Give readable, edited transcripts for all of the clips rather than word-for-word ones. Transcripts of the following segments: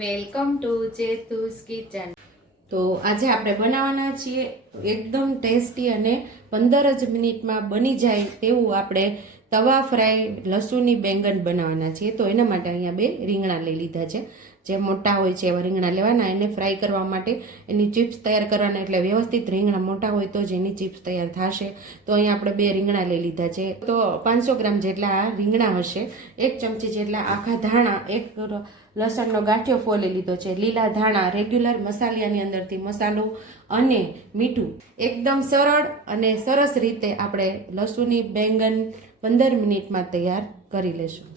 Welcome to ચેતુસ kitchen. તો આજે આપણે બનાવવાના છીએ એકદમ ટેસ્ટી અને 15 જ મિનિટમાં બની જાય તેવું આપણે તવા ફ્રાય લસુની બેંગન બનાવવાના છીએ। તો એના માટે અહીંયા 2 રીંગણા લઈ લીધા છે। જે મોટા હોય છે એવા રીંગણા લેવાના, એને ફ્રાય કરવા માટે એની ચિપ્સ તૈયાર કરવાના। એટલે વ્યવસ્થિત રીંગણા મોટા હોય તો જ એની ચિપ્સ તૈયાર થશે। તો અહીંયા આપણે 2 રીંગણા લઈ લીધા છે। તો 500 ગ્રામ જેટલા રીંગણા હશે, 1 ચમચી જેટલા આખા ધાણા, 1 લસણનો ગાંઠિયો ફોલી લીધો છે, લીલા ધાણા, રેગ્યુલર મસાલિયાની અંદરથી મસાલો અને મીઠું। એકદમ સરળ અને સરસ રીતે આપણે લસુની બેંગન 15 મિનિટમાં તૈયાર કરી લેશું।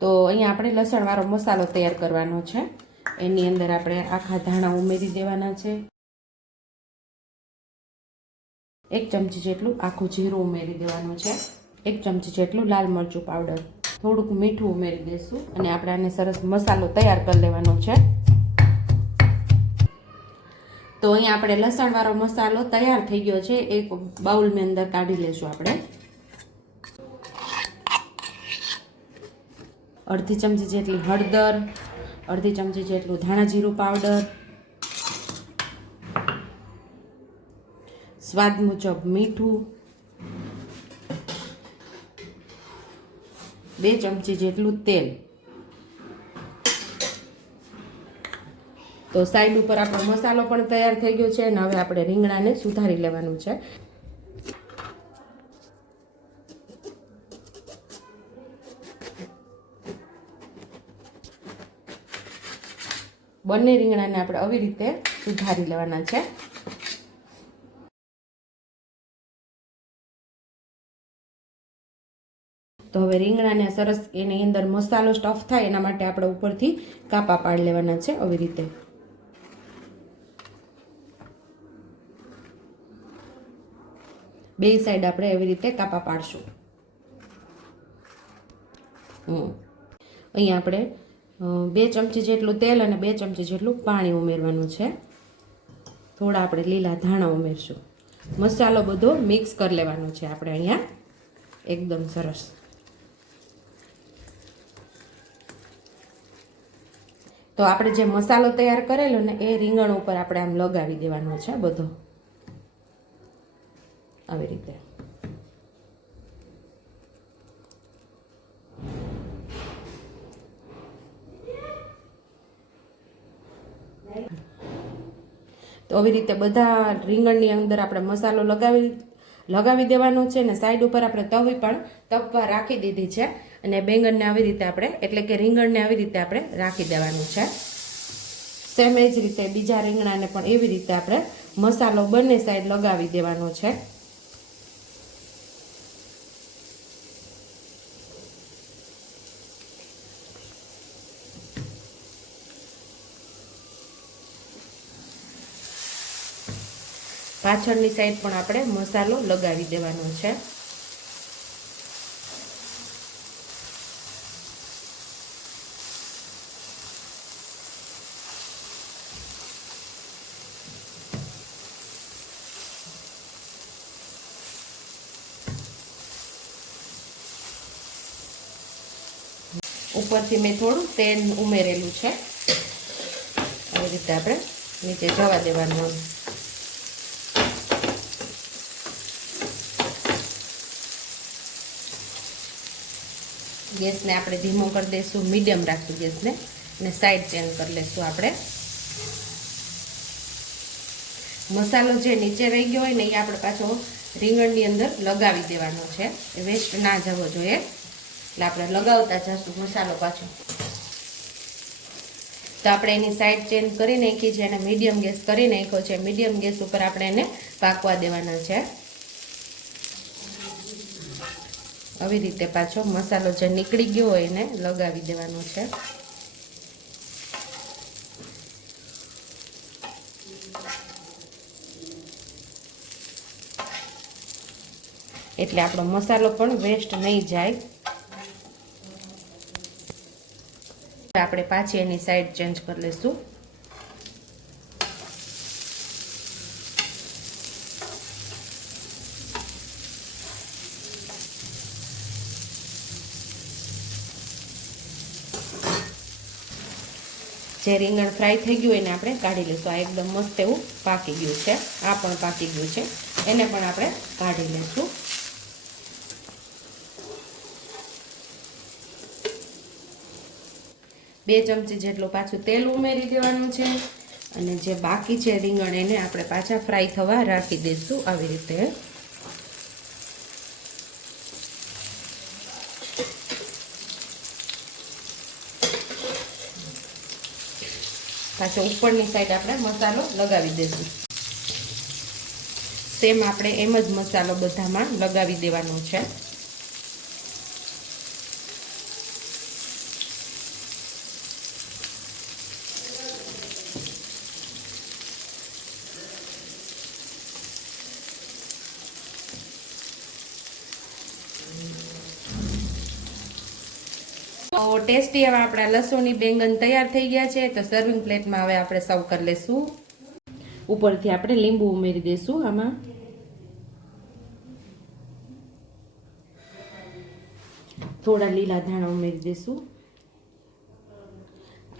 તો અહીંયા આપણે લસણવાળો મસાલો તૈયાર કરવાનો છે। એની અંદર આપણે આખા ધાણા ઉમેરી દેવાના છે, 1 ચમચી જેટલું આખું જીરું ઉમેરી દેવાનું છે, 1 ચમચી જેટલું લાલ મરચું પાવડર, થોડુંક મીઠું ઉમેરી દઈશું અને આપણે આને સરસ મસાલો તૈયાર કરી લેવાનો છે। તો અહીંયા આપણે લસણવાળો મસાલો તૈયાર થઈ ગયો છે। એક બાઉલની અંદર કાઢી લેશું આપણે। અડધી ચમચી જેટલી હળદર, અડધી ચમચી જેટલું ધાણા જીરું પાવડર, સ્વાદ મુજબ મીઠું, 2 ચમચી જેટલું તેલ। તો સાઈડ ઉપર આપણો મસાલો પણ તૈયાર થઈ ગયો છે અને હવે આપણે રીંગણાને સુધારી લેવાનું છે। બંને રીંગણાને આપણે આવી રીતે સુધારી લેવાના છે। તો હવે રીંગણાને સરસ એની અંદર મસાલો સ્ટફ થાય એના માટે આપણે ઉપરથી કાપા પાડી લેવાના છે આવી રીતે। બે સાઈડ આપણે એવી રીતે કાપા પાડશું। અહીંયા આપણે 2 ચમચી જેટલું તેલ અને 2 ચમચી જેટલું પાણી ઉમેરવાનું છે। થોડા આપણે લીલા ધાણા ઉમેરશું। મસાલો બધો મિક્સ કરી લેવાનો છે આપણે અહીંયા એકદમ સરસ। તો આપણે જે મસાલો તૈયાર કરેલો ને એ રીંગણ ઉપર આપણે આમ લગાવી દેવાનો છે બધો આવી રીતે। તો આવી રીતે બધા રીંગણની અંદર આપણે મસાલો લગાવી દેવાનો છે ને સાઈડ ઉપર આપણે તવી પણ તપવા રાખી દીધી છે અને બેંગણને આવી રીતે આપણે એટલે કે રીંગણને આવી રીતે આપણે રાખી દેવાનું છે। સેમ એ જ રીતે બીજા રીંગણાને પણ એવી રીતે આપણે મસાલો બંને સાઈડ લગાવી દેવાનો છે। પાછળની સાઈડ પણ આપણે મસાલો લગાવી દેવાનો છે। ઉપરથી મેં થોડું તેલ ઉમેરેલું છે, આવી રીતે આપણે નીચે જવા દેવાનું। ગેસને આપણે ધીમો કરી દઈશું, મીડિયમ રાખશું ગેસને અને સાઈડ ચેન્જ કરી લઈશું આપણે। મસાલો જે નીચે રહી ગયો હોય ને એ આપણે પાછો રીંગણની અંદર લગાવી દેવાનો છે, એ વેસ્ટ ના જવો જોઈએ એટલે આપણે લગાવતા જશું મસાલો પાછો। તો આપણે એની સાઈડ ચેન્જ કરી નાખી છે અને મીડિયમ ગેસ કરી નાખ્યો છે। મીડિયમ ગેસ ઉપર આપણે એને પાકવા દેવાના છે। આવી રીતે પાછો મસાલો જે નીકળી ગયો હોય એને લગાવી દેવાનો છે। એટલે આપણો મસાલો પણ વેસ્ટ નહીં જાય। આપણે પાછી એની સાઈડ ચેન્જ કરી લઈશું। જે રીંગણ ફ્રાય થઈ ગયું એને આપણે કાઢી લઈશું. આ એકદમ મસ્ત એવું પાકી ગયું છે. આ પણ પાકી ગયું છે, એને પણ આપણે કાઢી લઈશું. બે ચમચી જેટલું પાછું તેલ ઉમેરી દેવાનું છે અને જે બાકી છે રીંગણ એને આપણે પાછા ફ્રાય થવા રાખી દઈશું આવી રીતે. પાછો ઉપરની સાઈડ આપણે મસાલો લગાવી દઈશું. સેમ આપણે એમ જ મસાલો બધામાં લગાવી દેવાનો છે. તો ટેસ્ટી એવા આપણા લસુણી બેંગન તૈયાર થઈ ગયા છે. તો સર્વિંગ પ્લેટમાં હવે આપણે સર્વ કરી લેશું. ઉપરથી આપણે લીંબુ ઉમેરી દઈશું. આમાં થોડા લીલા ધાણા ઉમેરી દઈશું.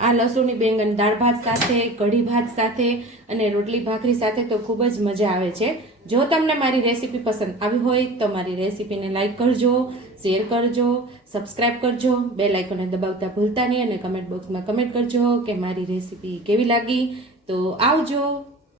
આ લસુણી બેંગન દાળ ભાત સાથે, કઢી ભાત સાથે અને રોટલી ભાખરી સાથે તો ખૂબ જ મજા આવે છે. જો તમને મારી રેસીપી પસંદ આવી હોય તો મારી રેસીપીને લાઈક કરજો, શેર કરજો, સબસ્ક્રાઈબ કરજો, બેલ આઇકોનને દબાવતા ભૂલતા નહીં અને કમેન્ટ બોક્સમાં કમેન્ટ કરજો કે મારી રેસીપી કેવી લાગી. તો આવજો.